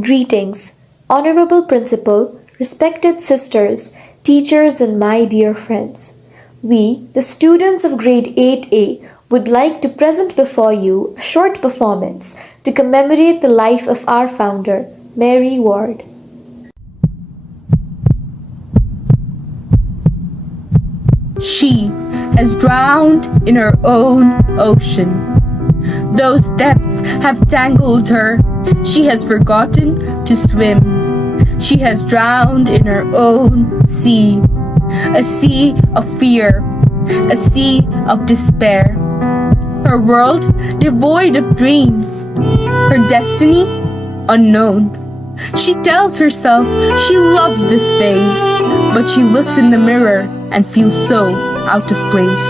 Greetings, Honorable Principal, respected sisters, teachers, and my dear friends. We, the students of grade 8A, would like to present before you a short performance to commemorate the life of our founder, Mary Ward. She has drowned in her own ocean. Those depths have tangled her. She has forgotten to swim. She has drowned in her own sea. A sea of fear. A sea of despair. Her world devoid of dreams. Her destiny unknown. She tells herself she loves this phase, but she looks in the mirror and feels so out of place.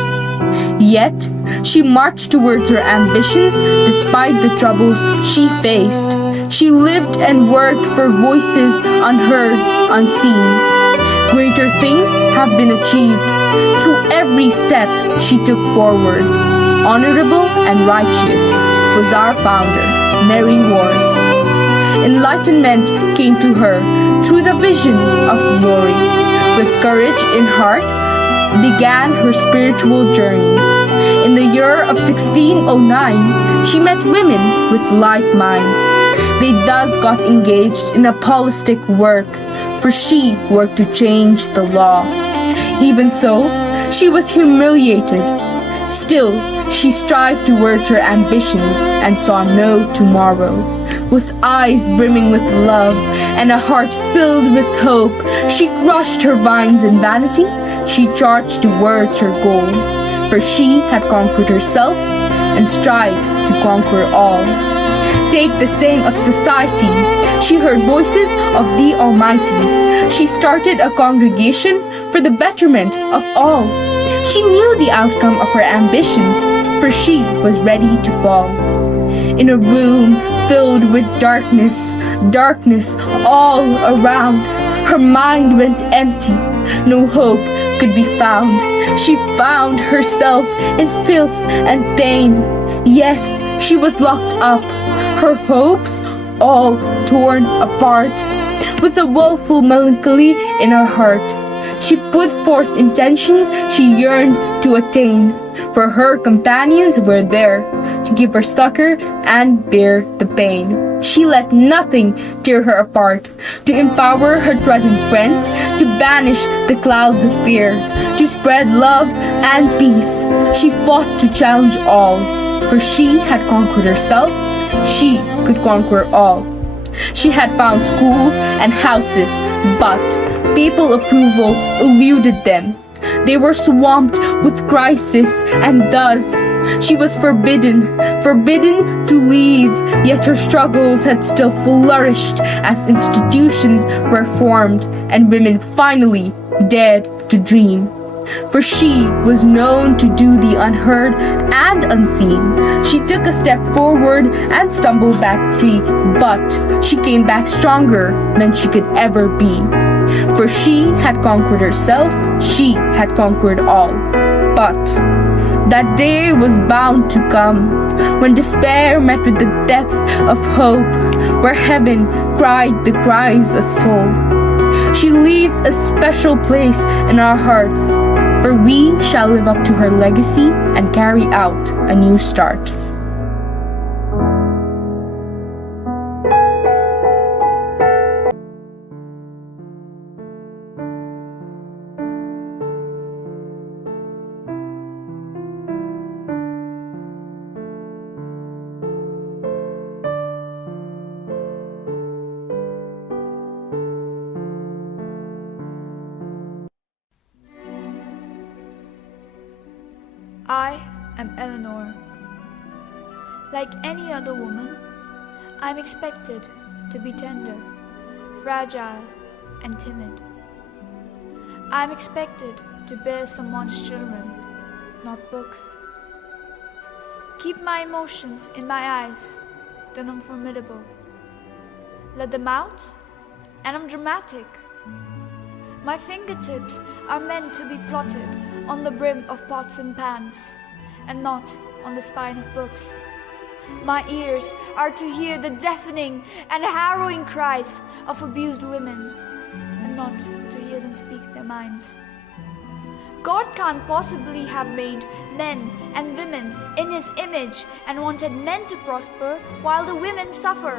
Yet, she marched towards her ambitions despite the troubles she faced. She lived and worked for voices unheard, unseen. Greater things have been achieved through every step she took forward. Honorable and righteous was our founder, Mary Ward. Enlightenment came to her through the vision of glory. With courage in heart, began her spiritual journey. In the year of 1609, she met women with like minds. They thus got engaged in apostolic work, for she worked to change the law. Even so, she was humiliated. Still, she strived towards her ambitions and saw no tomorrow. With eyes brimming with love and a heart filled with hope, she crushed her vines in vanity. She charged towards her goal, for she had conquered herself and strived to conquer all. Take the same of society. She heard voices of the Almighty. She started a congregation for the betterment of all. She knew the outcome of her ambitions, for she was ready to fall. In a room filled with darkness, darkness all around, her mind went empty. No hope could be found. She found herself in filth and pain. Yes, she was locked up, her hopes all torn apart. With a woeful melancholy in her heart, she put forth intentions she yearned to attain, for her companions were there to give her succor and bear the pain. She let nothing tear her apart, to empower her threatened friends, to banish the clouds of fear, to spread love and peace. She fought to challenge all, for she had conquered herself. She could conquer all. She had found schools and houses, but people approval eluded them. They were swamped with crisis, and thus she was forbidden to leave. Yet her struggles had still flourished as institutions were formed and women finally dared to dream. For she was known to do the unheard and unseen. She took a step forward and stumbled back 3, but she came back stronger than she could ever be. For she had conquered herself, she had conquered all. But that day was bound to come, when despair met with the depth of hope, where heaven cried the cries of soul. She leaves a special place in our hearts, for we shall live up to her legacy and carry out a new start. I am Eleanor. Like any other woman, I am expected to be tender, fragile, and timid. I am expected to bear someone's children, not books. Keep my emotions in my eyes, then I'm formidable. Let them out, and I'm dramatic. My fingertips are meant to be plotted on the brim of pots and pans, and not on the spine of books. My ears are to hear the deafening and harrowing cries of abused women, and not to hear them speak their minds. God can't possibly have made men and women in His image and wanted men to prosper while the women suffer.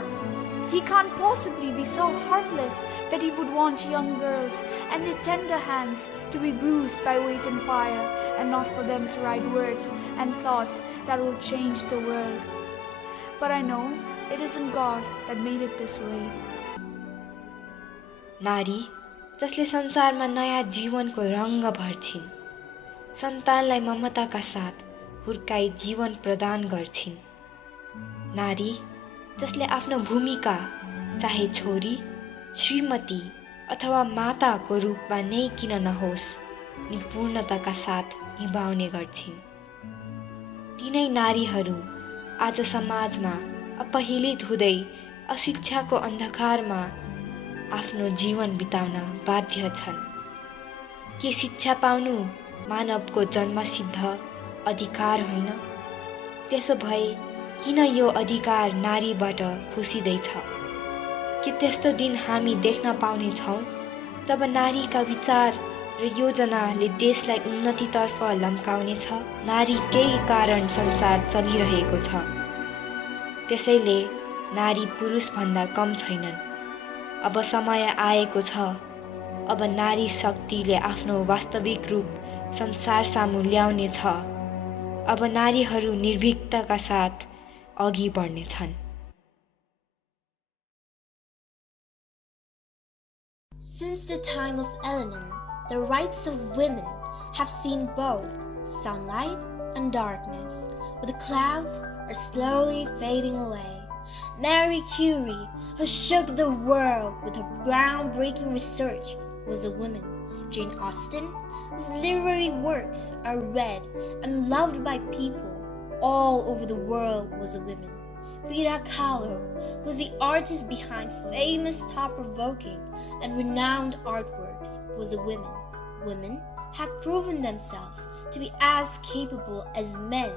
He can't possibly be so heartless that He would want young girls and their tender hands to be bruised by weight and fire, and not for them to write words and thoughts that will change the world. But I know it isn't God that made it this way. नारी जसले संसारमा नयाँ जीवनको रंग भर्छिन्, सन्तानलाई ममताका साथ हुर्काई जीवन प्रदान गर्छिन्। नारी जसले आफ्नो भूमिका चाहे छोरी, श्रीमती अथवा माताको रूपमा नै किन नहोस् निपुणताका साथ निभाउने गर्छिन्। तिनै नारीहरू आज समाजमा अपहेलित हुँदै अशिक्षाको अन्धकारमा आफ्नो जीवन बिताउन बाध्य छन्। के शिक्षा पाउनु मानवको जन्मसिद्ध अधिकार होइन? त्यसो भए किन यो अधिकार नारीबाट खुसिँदैछ? के त्यस्तो दिन हामी देख्न पाउने छौं जब नारीका विचार र योजनाले देशलाई उन्नतितर्फ लम्काउने छ? नारी केही कारण संसार चलिरहेको छ, त्यसैले नारी पुरुष भन्दा कम छैनन्। अब समय आएको छ, अब नारी शक्तिले आफ्नो वास्तविक रूप संसार सामु ल्याउने छ। अब नारीहरू निर्भीकताका साथ अघि बढ्ने छन्। Since the time of Eleanor, the rights of women have seen both sunlight and darkness, but the clouds are slowly fading away. Marie Curie, who shook the world with her groundbreaking research, was a woman. Jane Austen, whose literary works are read and loved by people all over the world, was a woman. Frida Kahlo, who was the artist behind famous, thought-provoking, and renowned artworks, was a woman. Women have proven themselves to be as capable as men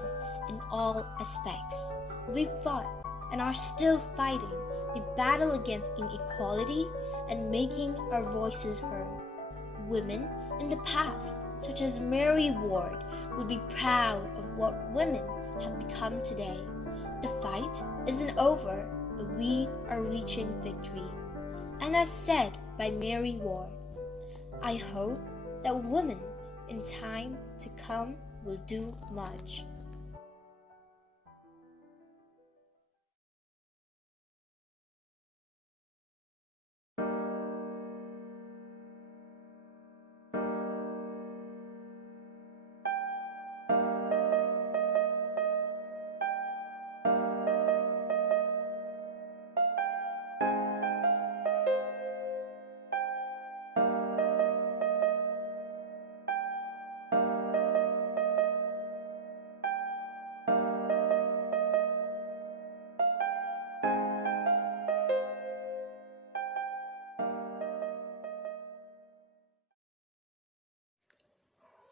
in all aspects. We fought and are still fighting the battle against inequality and making our voices heard. Women in the past, such as Mary Ward, would be proud of what women have become today. The fight isn't over, but we are reaching victory. And as said by Mary Ward, I hope that women in time to come will do much.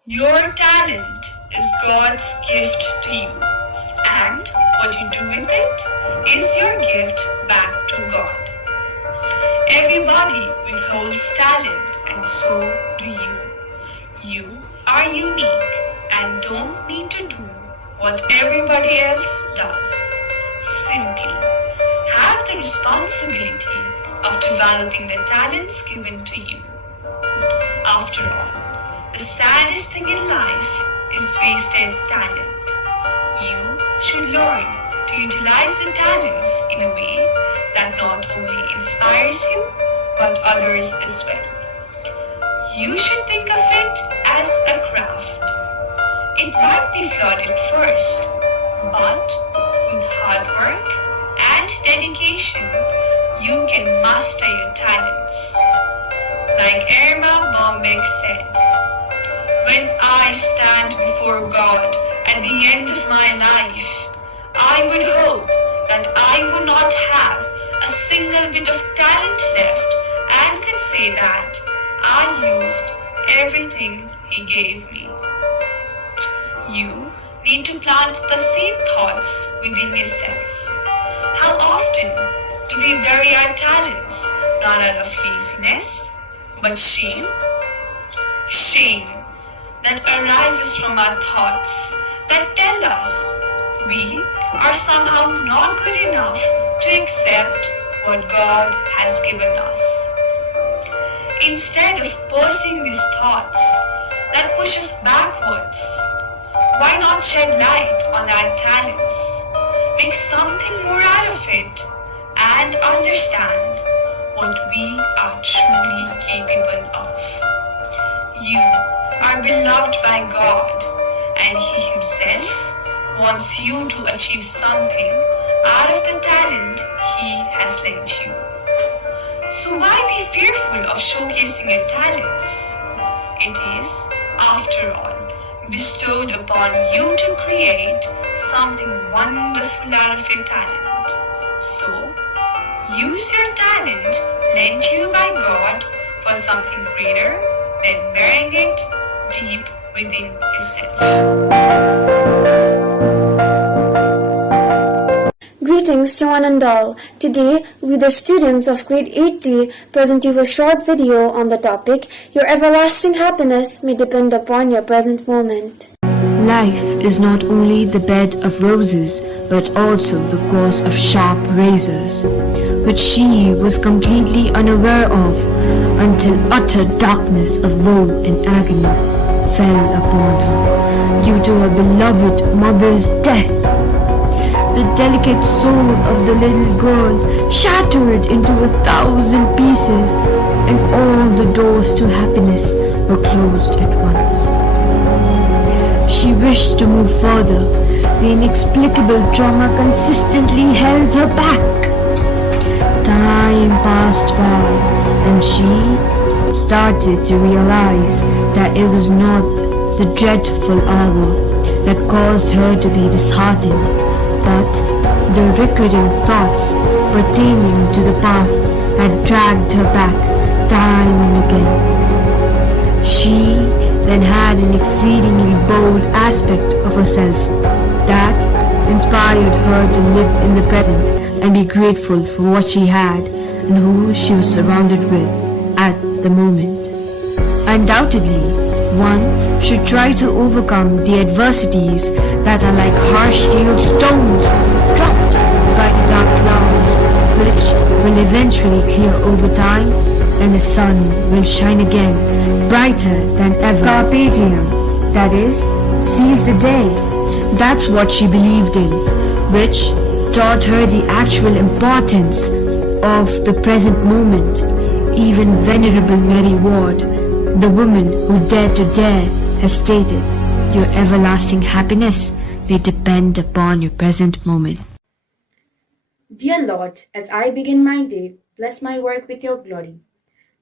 Your talent is God's gift to you, and what you do with it is your gift back to God. Everybody withholds talent, and so do you. You are unique and don't need to do what everybody else does. Simply have the responsibility of developing the talents given to you. After all, the saddest thing in life is wasted talent. You should learn to utilize the talents in a way that not only inspires you, but others as well. You should think of it as a craft. It might be flawed at first, but with hard work and dedication, you can master your talents. Like Irma Bombeck said, "When I stand before God at the end of my life, I would hope that I would not have a single bit of talent left and could say that I used everything He gave me." You need to plant the same thoughts within yourself. How often do we bury our talents not out of laziness, but shame? Shame that arises from our thoughts that tell us we are somehow not good enough to accept what God has given us. Instead of pursuing these thoughts that push us backwards, why not shed light on our talents, make something more out of it, and understand what we are truly capable of? You are beloved by God, and He Himself wants you to achieve something out of the talent He has lent you. So why be fearful of showcasing your talents? It is, after all, bestowed upon you to create something wonderful out of your talent. So, use your talent lent you by God for something greater than burying it deep within yourself. Greetings to one and all. Today, we the students of grade 8D present you a short video on the topic, Your everlasting happiness may depend upon your present moment. Life is not only the bed of roses, but also the course of sharp razors, which she was completely unaware of until utter darkness of woe and agony fell upon her due to her beloved mother's death. The delicate soul of the little girl shattered into 1,000 pieces, and all the doors to happiness were closed at once. She wished to move further. The inexplicable trauma consistently held her back. Time passed by, and she started to realize that it was not the dreadful hour that caused her to be disheartened, but the recurring thoughts pertaining to the past had dragged her back time and again. She then had an exceedingly bold aspect of herself that inspired her to live in the present and be grateful for what she had and who she was surrounded with at the moment. Undoubtedly, one should try to overcome the adversities that are like harsh hailstones dropped by the dark clouds, which will eventually clear over time, and the sun will shine again, brighter than ever. Carpe diem, that is, seize the day. That's what she believed in, which taught her the actual importance of the present moment. Even Venerable Mary Ward, the woman who dared to dare, has stated, your everlasting happiness may depend upon your present moment. Dear Lord, as I begin my day, bless my work with your glory.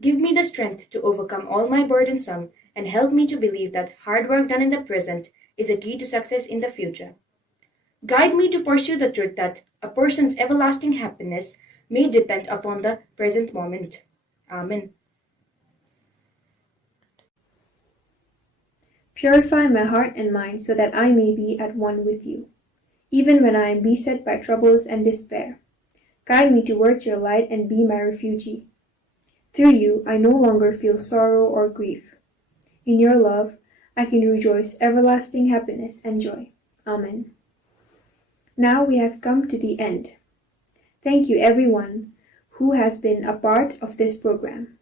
Give me the strength to overcome all my burdensome and help me to believe that hard work done in the present is a key to success in the future. Guide me to pursue the truth that a person's everlasting happiness may depend upon the present moment. Amen. Purify my heart and mind so that I may be at one with you, even when I am beset by troubles and despair. Guide me towards your light and be my refuge. Through you, I no longer feel sorrow or grief. In your love, I can rejoice everlasting happiness and joy. Amen. Now we have come to the end. Thank you everyone who has been a part of this program.